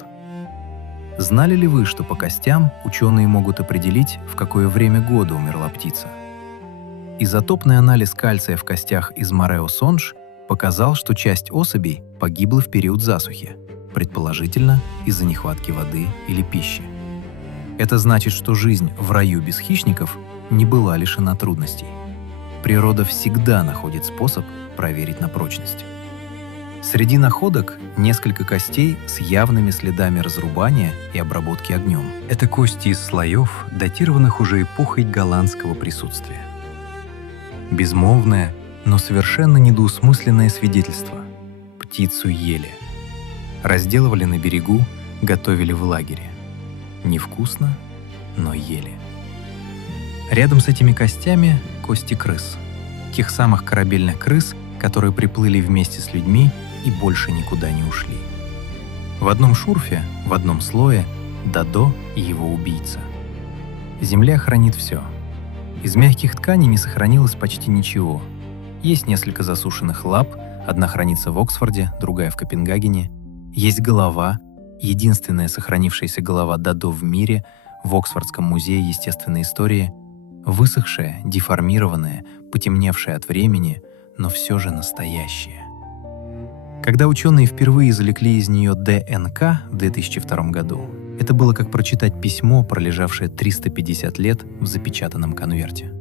Знали ли вы, что по костям ученые могут определить, в какое время года умерла птица? Изотопный анализ кальция в костях из Морео-Сонж показал, что часть особей погибла в период засухи, предположительно из-за нехватки воды или пищи. Это значит, что жизнь в раю без хищников не была лишена трудностей. Природа всегда находит способ проверить на прочность. Среди находок несколько костей с явными следами разрубания и обработки огнем. Это кости из слоев, датированных уже эпохой голландского присутствия. Безмолвное, но совершенно недвусмысленное свидетельство. Птицу ели. Разделывали на берегу, готовили в лагере. Невкусно, но ели. Рядом с этими костями кости крыс. Тех самых корабельных крыс, которые приплыли вместе с людьми и больше никуда не ушли. В одном шурфе, в одном слое додо и его убийца. Земля хранит все. Из мягких тканей не сохранилось почти ничего. Есть несколько засушенных лап, одна хранится в Оксфорде, другая в Копенгагене. Есть голова, единственная сохранившаяся голова додо в мире в Оксфордском музее естественной истории, высохшая, деформированная, потемневшая от времени, но все же настоящая. Когда ученые впервые извлекли из нее ДНК в 2002 году, это было как прочитать письмо, пролежавшее 350 лет в запечатанном конверте.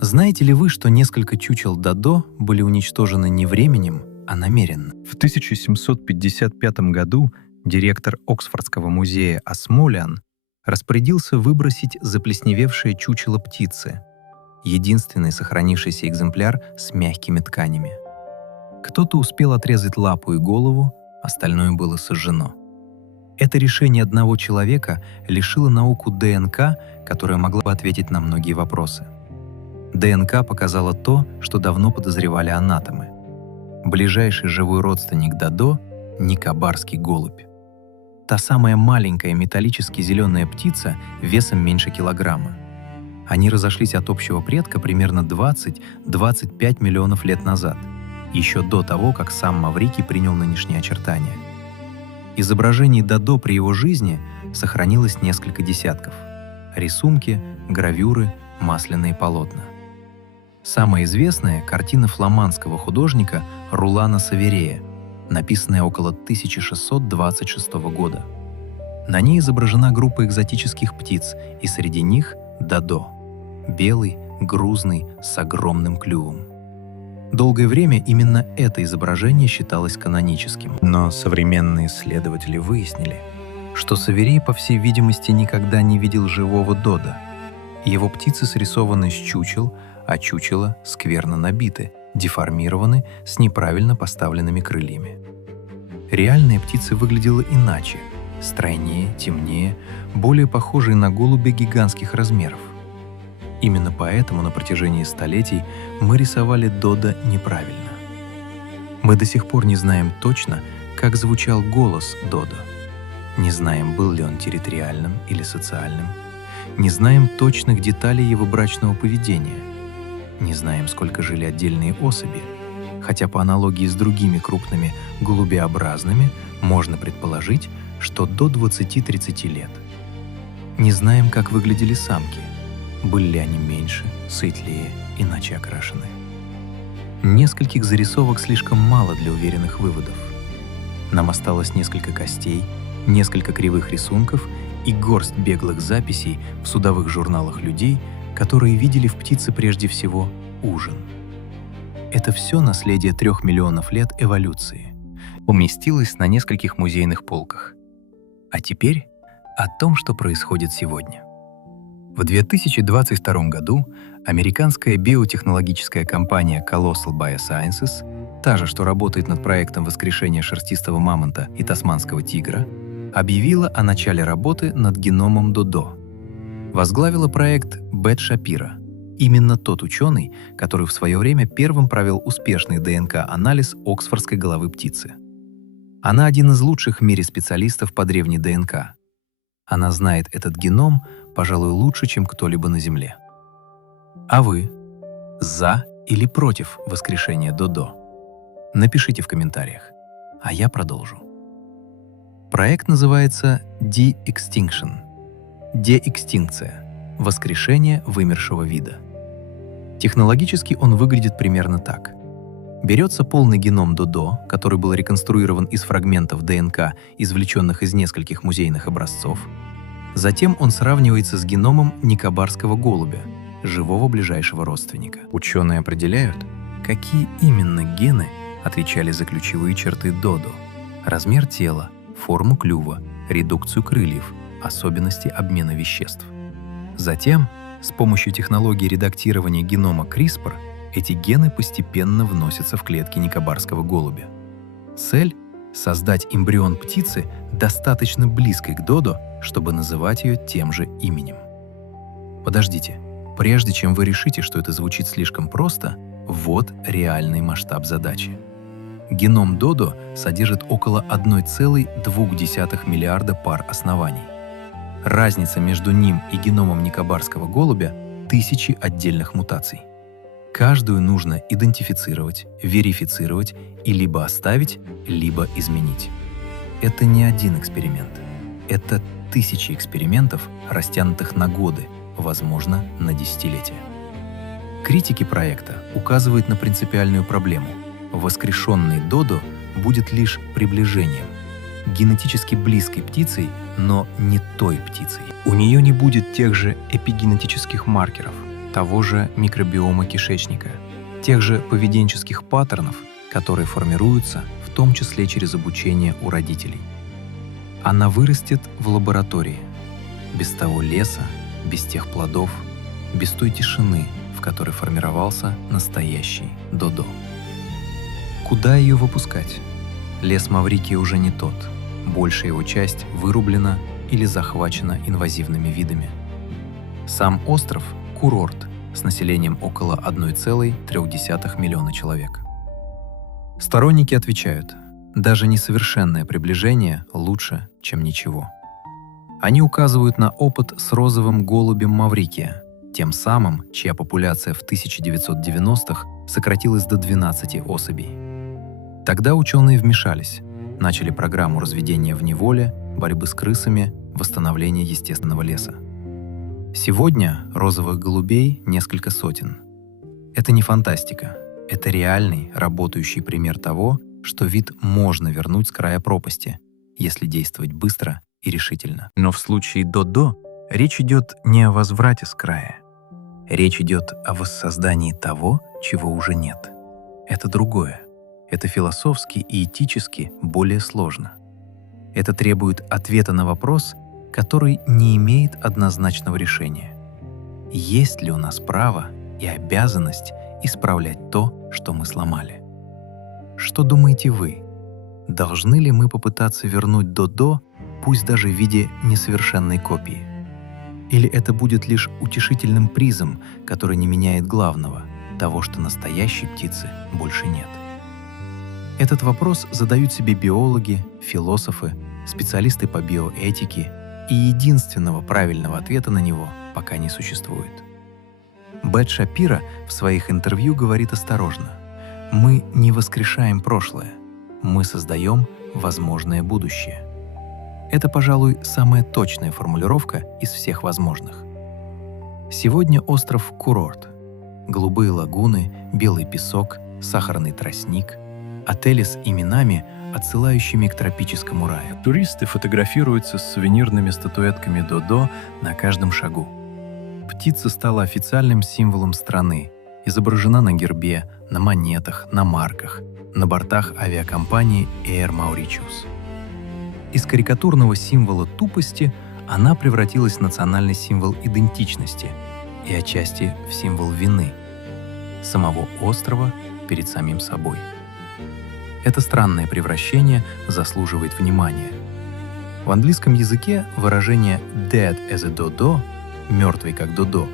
Знаете ли вы, что несколько чучел додо были уничтожены не временем, а намеренно? В 1755 году директор Оксфордского музея Осмолиан распорядился выбросить заплесневевшее чучело птицы, единственный сохранившийся экземпляр с мягкими тканями. Кто-то успел отрезать лапу и голову, остальное было сожжено. Это решение одного человека лишило науку ДНК, которая могла бы ответить на многие вопросы. ДНК показала то, что давно подозревали анатомы. Ближайший живой родственник додо — никобарский голубь. Та самая маленькая металлически зеленая птица весом меньше килограмма. Они разошлись от общего предка примерно 20-25 миллионов лет назад, еще до того, как сам Маврикий принял нынешние очертания. Изображений додо при его жизни сохранилось несколько десятков. Рисунки, гравюры, масляные полотна. Самая известная — картина фламандского художника Рулана Саверея, написанная около 1626 года. На ней изображена группа экзотических птиц, и среди них — додо. Белый, грузный, с огромным клювом. Долгое время именно это изображение считалось каноническим. Но современные исследователи выяснили, что Саверей, по всей видимости, никогда не видел живого додо. Его птицы срисованы с чучел, а чучела скверно набиты, деформированы, с неправильно поставленными крыльями. Реальная птица выглядела иначе, стройнее, темнее, более похожей на голубя гигантских размеров. Именно поэтому на протяжении столетий мы рисовали додо неправильно. Мы до сих пор не знаем точно, как звучал голос додо. Не знаем, был ли он территориальным или социальным. Не знаем точных деталей его брачного поведения. Не знаем, сколько жили отдельные особи, хотя по аналогии с другими крупными голубеобразными можно предположить, что до 20-30 лет. Не знаем, как выглядели самки. Были ли они меньше, светлее, иначе окрашены. Нескольких зарисовок слишком мало для уверенных выводов. Нам осталось несколько костей, несколько кривых рисунков и горсть беглых записей в судовых журналах людей, которые видели в птице прежде всего ужин. Это все наследие 3 миллионов лет эволюции. Уместилось на нескольких музейных полках. А теперь о том, что происходит сегодня. В 2022 году американская биотехнологическая компания Colossal Biosciences, та же, что работает над проектом воскрешения шерстистого мамонта и тасманского тигра, объявила о начале работы над геномом додо. Возглавила проект Бет Шапира, именно тот ученый, который в свое время первым провел успешный ДНК-анализ оксфордской головы птицы. Она один из лучших в мире специалистов по древней ДНК. Она знает этот геном, пожалуй, лучше, чем кто-либо на Земле. А вы за или против воскрешения Додо? Напишите в комментариях, а я продолжу. Проект называется De-Extinction – деэкстинкция, воскрешение вымершего вида. Технологически он выглядит примерно так. Берется полный геном Додо, который был реконструирован из фрагментов ДНК, извлеченных из нескольких музейных образцов. Затем он сравнивается с геномом никобарского голубя, живого ближайшего родственника. Ученые определяют, какие именно гены отвечали за ключевые черты Додо: размер тела, форму клюва, редукцию крыльев, особенности обмена веществ. Затем, с помощью технологии редактирования генома CRISPR, эти гены постепенно вносятся в клетки никобарского голубя. Цель — создать эмбрион птицы, достаточно близкой к Додо, чтобы называть ее тем же именем. Подождите, прежде чем вы решите, что это звучит слишком просто, вот реальный масштаб задачи. Геном Додо содержит около 1,2 миллиарда пар оснований. Разница между ним и геномом никобарского голубя — тысячи отдельных мутаций. Каждую нужно идентифицировать, верифицировать и либо оставить, либо изменить. Это не один эксперимент. Это тысячи экспериментов, растянутых на годы, возможно, на десятилетия. Критики проекта указывают на принципиальную проблему. Воскрешенный Додо будет лишь приближением, генетически близкой птицей, но не той птицей. У нее не будет тех же эпигенетических маркеров, того же микробиома кишечника, тех же поведенческих паттернов, которые формируются в том числе через обучение у родителей. Она вырастет в лаборатории, без того леса, без тех плодов, без той тишины, в которой формировался настоящий Додо. Куда ее выпускать? Лес Маврикии уже не тот, большая его часть вырублена или захвачена инвазивными видами. Сам остров — курорт с населением около 1,3 миллиона человек. Сторонники отвечают, даже несовершенное приближение лучше, чем ничего. Они указывают на опыт с розовым голубем Маврикия, тем самым, чья популяция в 1990-х сократилась до 12 особей. Тогда ученые вмешались, начали программу разведения в неволе, борьбы с крысами, восстановления естественного леса. Сегодня розовых голубей несколько сотен. Это не фантастика, это реальный, работающий пример того, что вид можно вернуть с края пропасти, если действовать быстро и решительно. Но в случае Додо речь идет не о возврате с края. Речь идет о воссоздании того, чего уже нет. Это другое. Это философски и этически более сложно. Это требует ответа на вопрос, который не имеет однозначного решения. Есть ли у нас право и обязанность исправлять то, что мы сломали? Что думаете вы? Должны ли мы попытаться вернуть Додо, пусть даже в виде несовершенной копии? Или это будет лишь утешительным призом, который не меняет главного, того, что настоящей птицы больше нет? Этот вопрос задают себе биологи, философы, специалисты по биоэтике, и единственного правильного ответа на него пока не существует. Бет Шапира в своих интервью говорит осторожно: «Мы не воскрешаем прошлое, мы создаем возможное будущее». Это, пожалуй, самая точная формулировка из всех возможных. Сегодня остров — курорт. Голубые лагуны, белый песок, сахарный тростник, отели с именами, отсылающими к тропическому раю. Туристы фотографируются с сувенирными статуэтками Додо на каждом шагу. Птица стала официальным символом страны, изображена на гербе, на монетах, на марках, на бортах авиакомпании Air Mauritius. Из карикатурного символа тупости она превратилась в национальный символ идентичности и отчасти в символ вины самого острова перед самим собой. Это странное превращение заслуживает внимания. В английском языке выражение «dead as a dodo» — «мертвый как Додо»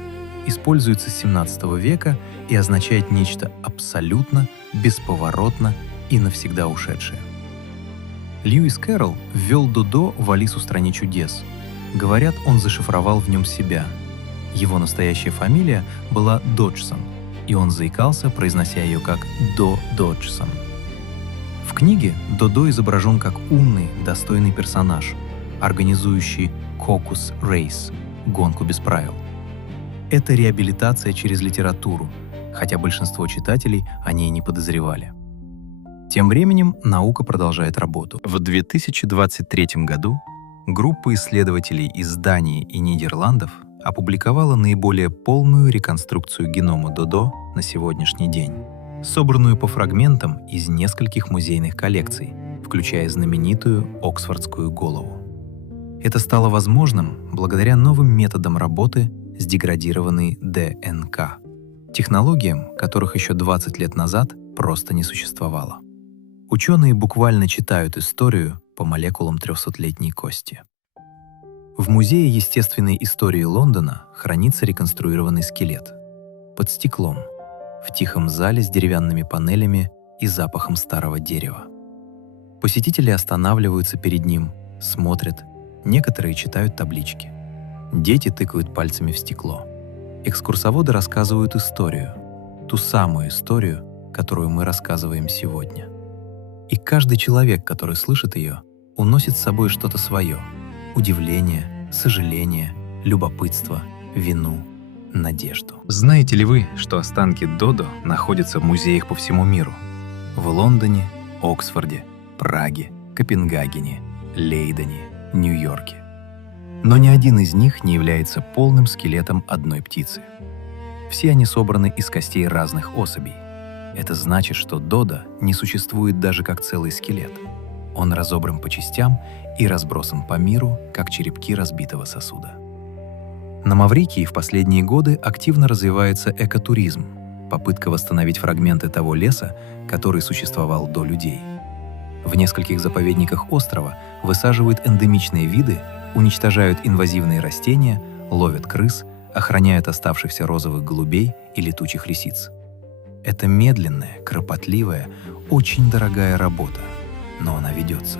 используется с XVII века и означает нечто абсолютно, бесповоротно и навсегда ушедшее. Льюис Кэрролл ввел Додо в «Алису в стране чудес». Говорят, он зашифровал в нем себя. Его настоящая фамилия была Доджсон, и он заикался, произнося ее как До Доджсон. В книге Додо изображен как умный, достойный персонаж, организующий Caucus Race – гонку без правил. Это реабилитация через литературу, хотя большинство читателей о ней не подозревали. Тем временем наука продолжает работу. В 2023 году группа исследователей из Дании и Нидерландов опубликовала наиболее полную реконструкцию генома Додо на сегодняшний день, собранную по фрагментам из нескольких музейных коллекций, включая знаменитую Оксфордскую голову. Это стало возможным благодаря новым методам работы с деградированной ДНК, технологиям, которых еще 20 лет назад просто не существовало. Ученые буквально читают историю по молекулам 300-летней кости. В Музее естественной истории Лондона хранится реконструированный скелет. Под стеклом, в тихом зале с деревянными панелями и запахом старого дерева. Посетители останавливаются перед ним, смотрят, некоторые читают таблички. Дети тыкают пальцами в стекло. Экскурсоводы рассказывают историю, ту самую историю, которую мы рассказываем сегодня. И каждый человек, который слышит ее, уносит с собой что-то свое — удивление, сожаление, любопытство, вину, надежду. Знаете ли вы, что останки Додо находятся в музеях по всему миру? В Лондоне, Оксфорде, Праге, Копенгагене, Лейдене, Нью-Йорке. Но ни один из них не является полным скелетом одной птицы. Все они собраны из костей разных особей. Это значит, что Додо не существует даже как целый скелет. Он разобран по частям и разбросан по миру, как черепки разбитого сосуда. На Маврикии в последние годы активно развивается экотуризм, попытка восстановить фрагменты того леса, который существовал до людей. В нескольких заповедниках острова высаживают эндемичные виды, уничтожают инвазивные растения, ловят крыс, охраняют оставшихся розовых голубей и летучих лисиц. Это медленная, кропотливая, очень дорогая работа, но она ведется.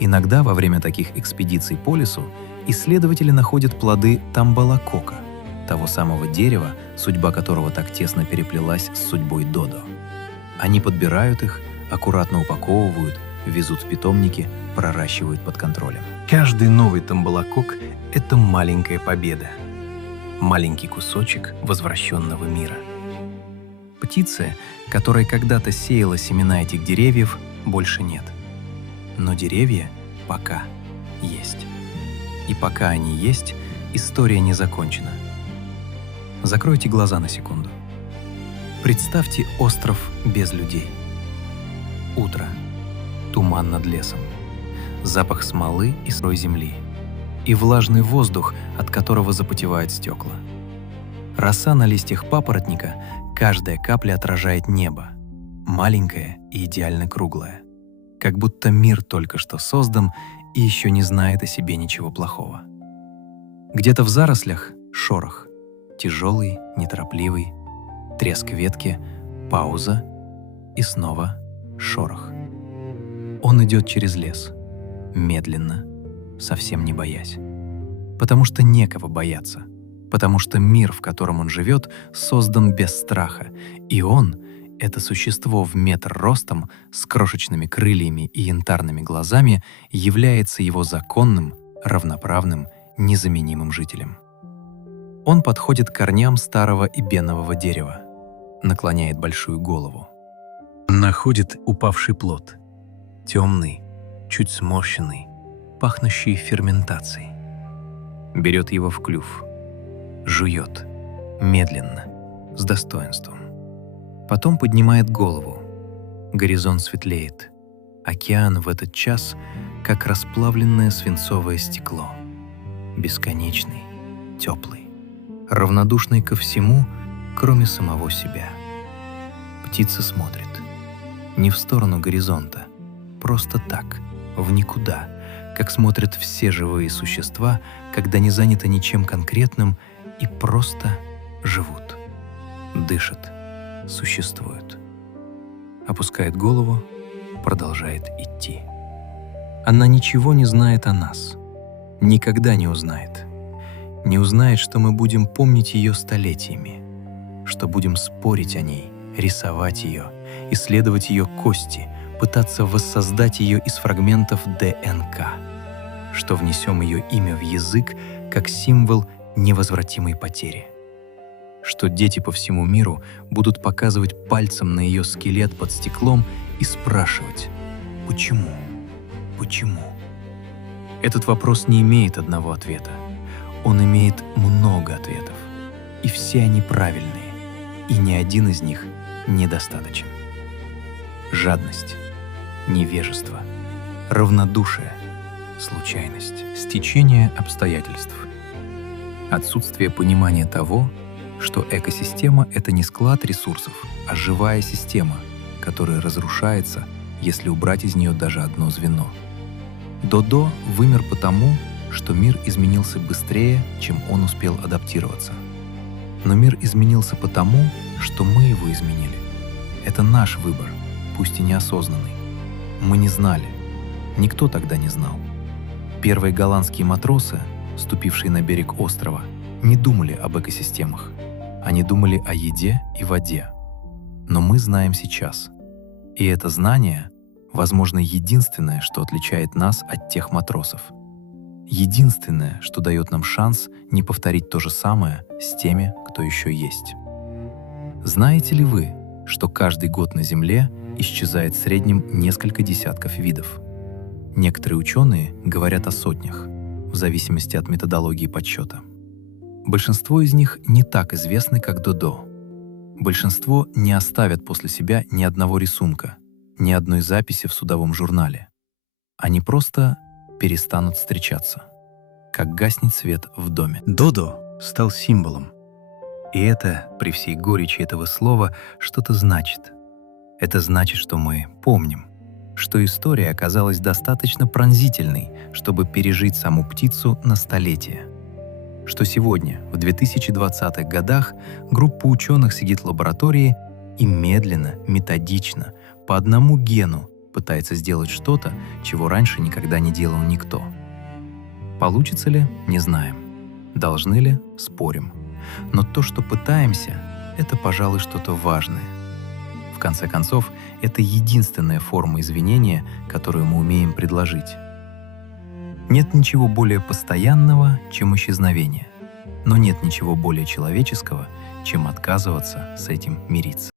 Иногда во время таких экспедиций по лесу исследователи находят плоды тамбалакока, того самого дерева, судьба которого так тесно переплелась с судьбой Додо. Они подбирают их, аккуратно упаковывают, везут в питомники, проращивают под контролем. Каждый новый тамбалакок — это маленькая победа, маленький кусочек возвращенного мира. Птицы, которая когда-то сеяла семена этих деревьев, больше нет. Но деревья пока есть. И пока они есть, история не закончена. Закройте глаза на секунду. Представьте остров без людей. Утро. Туман над лесом. Запах смолы и сырой земли. И влажный воздух, от которого запотевают стекла. Роса на листьях папоротника, каждая капля отражает небо. Маленькое и идеально круглое. Как будто мир только что создан и еще не знает о себе ничего плохого. Где-то в зарослях шорох. Тяжелый, неторопливый. Треск ветки, пауза и снова шорох. Он идет через лес. Медленно, совсем не боясь. Потому что некого бояться. Потому что мир, в котором он живет, создан без страха. И он — это существо в метр ростом, с крошечными крыльями и янтарными глазами, является его законным, равноправным, незаменимым жителем. Он подходит к корням старого эбенового дерева, наклоняет большую голову. Находит упавший плод. Темный, чуть сморщенный, пахнущий ферментацией. Берет его в клюв. Жует. Медленно, с достоинством. Потом поднимает голову. Горизонт светлеет. Океан в этот час, как расплавленное свинцовое стекло. Бесконечный, теплый, равнодушный ко всему, кроме самого себя. Птица смотрит. Не в сторону горизонта, просто так, в никуда, как смотрят все живые существа, когда не заняты ничем конкретным и просто живут, дышат, существуют. Опускает голову, продолжает идти. Она ничего не знает о нас. Никогда не узнает. Не узнает, что мы будем помнить ее столетиями, что будем спорить о ней, рисовать ее, исследовать ее кости, пытаться воссоздать ее из фрагментов ДНК, что внесем ее имя в язык как символ невозвратимой потери, что дети по всему миру будут показывать пальцем на ее скелет под стеклом и спрашивать «Почему? Почему?». Этот вопрос не имеет одного ответа. Он имеет много ответов, и все они правильные, и ни один из них недостаточен. Жадность, невежество, равнодушие, случайность, стечение обстоятельств, отсутствие понимания того, что экосистема — это не склад ресурсов, а живая система, которая разрушается, если убрать из нее даже одно звено. Додо вымер потому, что мир изменился быстрее, чем он успел адаптироваться. Но мир изменился потому, что мы его изменили. Это наш выбор, пусть и неосознанный. Мы не знали. Никто тогда не знал. Первые голландские матросы, ступившие на берег острова, не думали об экосистемах. Они думали о еде и воде. Но мы знаем сейчас. И это знание, возможно, единственное, что отличает нас от тех матросов. Единственное, что дает нам шанс не повторить то же самое с теми, кто еще есть. Знаете ли вы, что каждый год на Земле исчезает в среднем несколько десятков видов? Некоторые ученые говорят о сотнях, в зависимости от методологии подсчета. Большинство из них не так известны, как Додо. Большинство не оставят после себя ни одного рисунка, ни одной записи в судовом журнале. Они просто перестанут встречаться, как гаснет свет в доме. Додо стал символом. И это, при всей горечи этого слова, что-то значит. Это значит, что мы помним, что история оказалась достаточно пронзительной, чтобы пережить саму птицу на столетие. Что сегодня, в 2020-х годах, группа ученых сидит в лаборатории и медленно, методично, по одному гену пытается сделать что-то, чего раньше никогда не делал никто. Получится ли? Не знаем. Должны ли? Спорим. Но то, что пытаемся, это, пожалуй, что-то важное. В конце концов, это единственная форма извинения, которую мы умеем предложить. Нет ничего более постоянного, чем исчезновение, но нет ничего более человеческого, чем отказываться с этим мириться.